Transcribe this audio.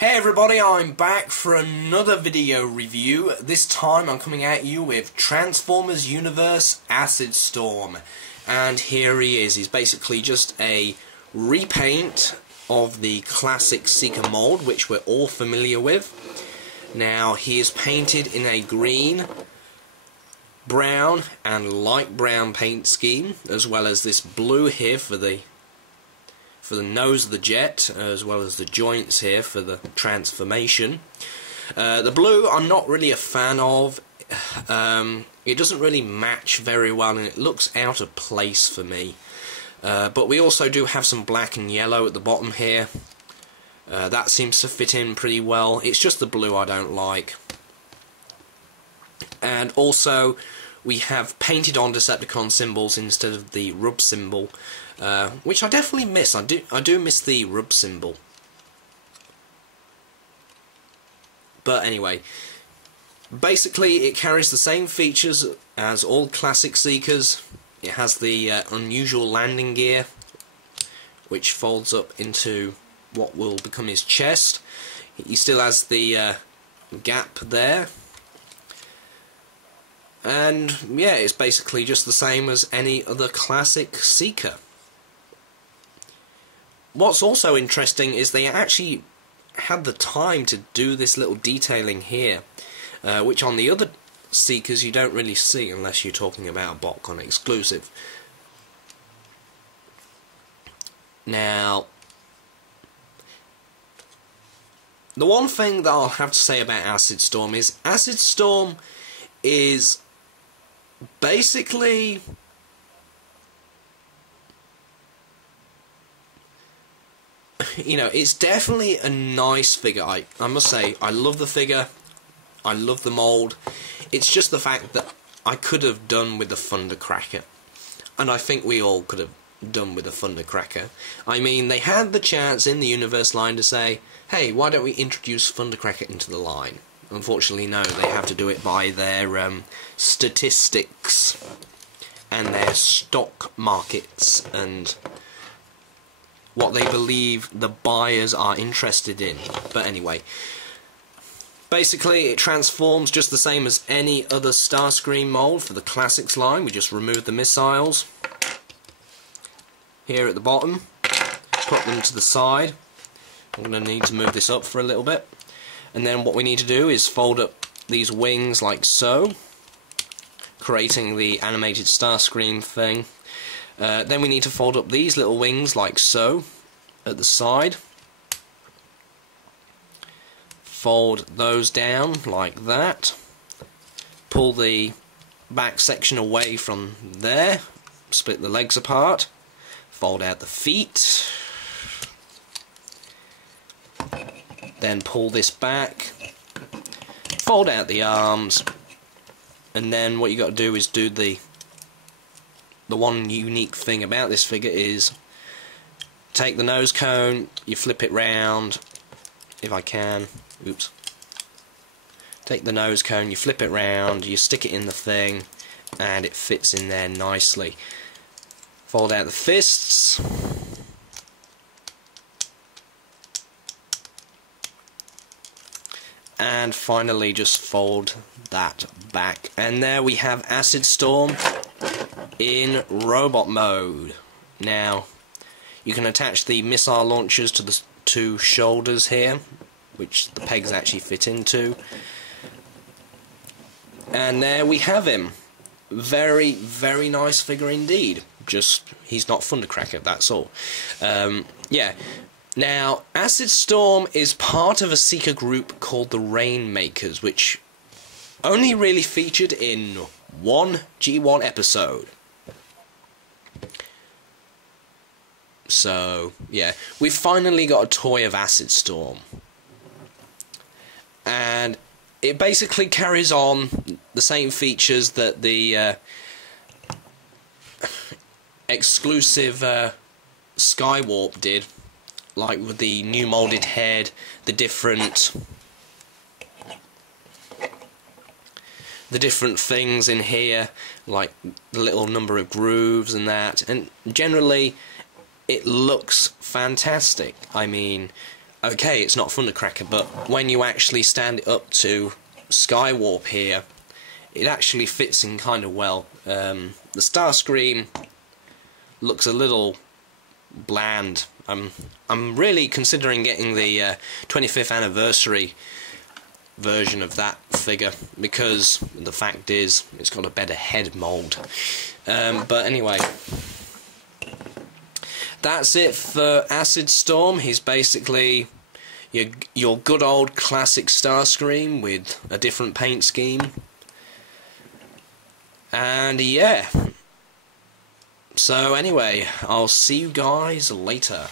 Hey everybody, I'm back for another video review. This time I'm coming at you with Transformers Universe Acid Storm. And here he is. He's basically just a repaint of the classic Seeker mold, which we're all familiar with. Now, he is painted in a green, brown and light brown paint scheme, as well as this blue here for the nose of the jet, as well as the joints here for the transformation. The blue I'm not really a fan of. It doesn't really match very well and it looks out of place for me. But we also do have some black and yellow at the bottom here. That seems to fit in pretty well. It's just the blue I don't like. And also we have painted on Decepticon symbols instead of the rub symbol, which I definitely miss. I do miss the rub symbol. But anyway, basically it carries the same features as all classic Seekers. It has the unusual landing gear, which folds up into what will become his chest. He still has the gap there. And yeah, it's basically just the same as any other classic Seeker. What's also interesting is they actually had the time to do this little detailing here, which on the other Seekers you don't really see unless you're talking about a BotCon exclusive. Now, the one thing that I'll have to say about Acid Storm is basically it's definitely a nice figure. I must say, I love the figure, I love the mold. It's just the fact that I could have done with the Thundercracker, and I think we all could have done with the Thundercracker. I mean, they had the chance in the Universe line to say, hey, why don't we introduce Thundercracker into the line? Unfortunately, no, they have to do it by their statistics and their stock markets and what they believe the buyers are interested in. But anyway, basically it transforms just the same as any other Starscream mold for the Classics line. We just remove the missiles here at the bottom, put them to the side. I'm going to need to move this up for a little bit. And then what we need to do is fold up these wings like so, creating the animated Starscream thing. Then we need to fold up these little wings like so at the side. Fold those down like that. Pull the back section away from there. Split the legs apart. Fold out the feet. Then pull this back, fold out the arms, and then what you got to do is do the one unique thing about this figure is take the nose cone, you flip it round, if I can, oops, take the nose cone, you flip it round, you stick it in the thing, and it fits in there nicely. Fold out the fists. And finally just fold that back. And there we have Acid Storm in robot mode. Now, you can attach the missile launchers to the two shoulders here, which the pegs actually fit into. And there we have him. Very, very nice figure indeed. Just, he's not Thundercracker, that's all. Yeah. Now, Acid Storm is part of a Seeker group called the Rainmakers, which only really featured in one G1 episode. So, yeah, we've finally got a toy of Acid Storm. And it basically carries on the same features that the exclusive Skywarp did. Like with the new molded head, the different things in here, like the little number of grooves and that, and generally it looks fantastic. I mean, okay, it's not Thundercracker, but when you actually stand it up to Skywarp here, it actually fits in kind of well. The Starscream looks a little bland. I'm really considering getting the 25th anniversary version of that figure, because the fact is it's got a better head mould. But anyway, that's it for Acid Storm. He's basically your good old classic Starscream with a different paint scheme. And yeah, so anyway, I'll see you guys later.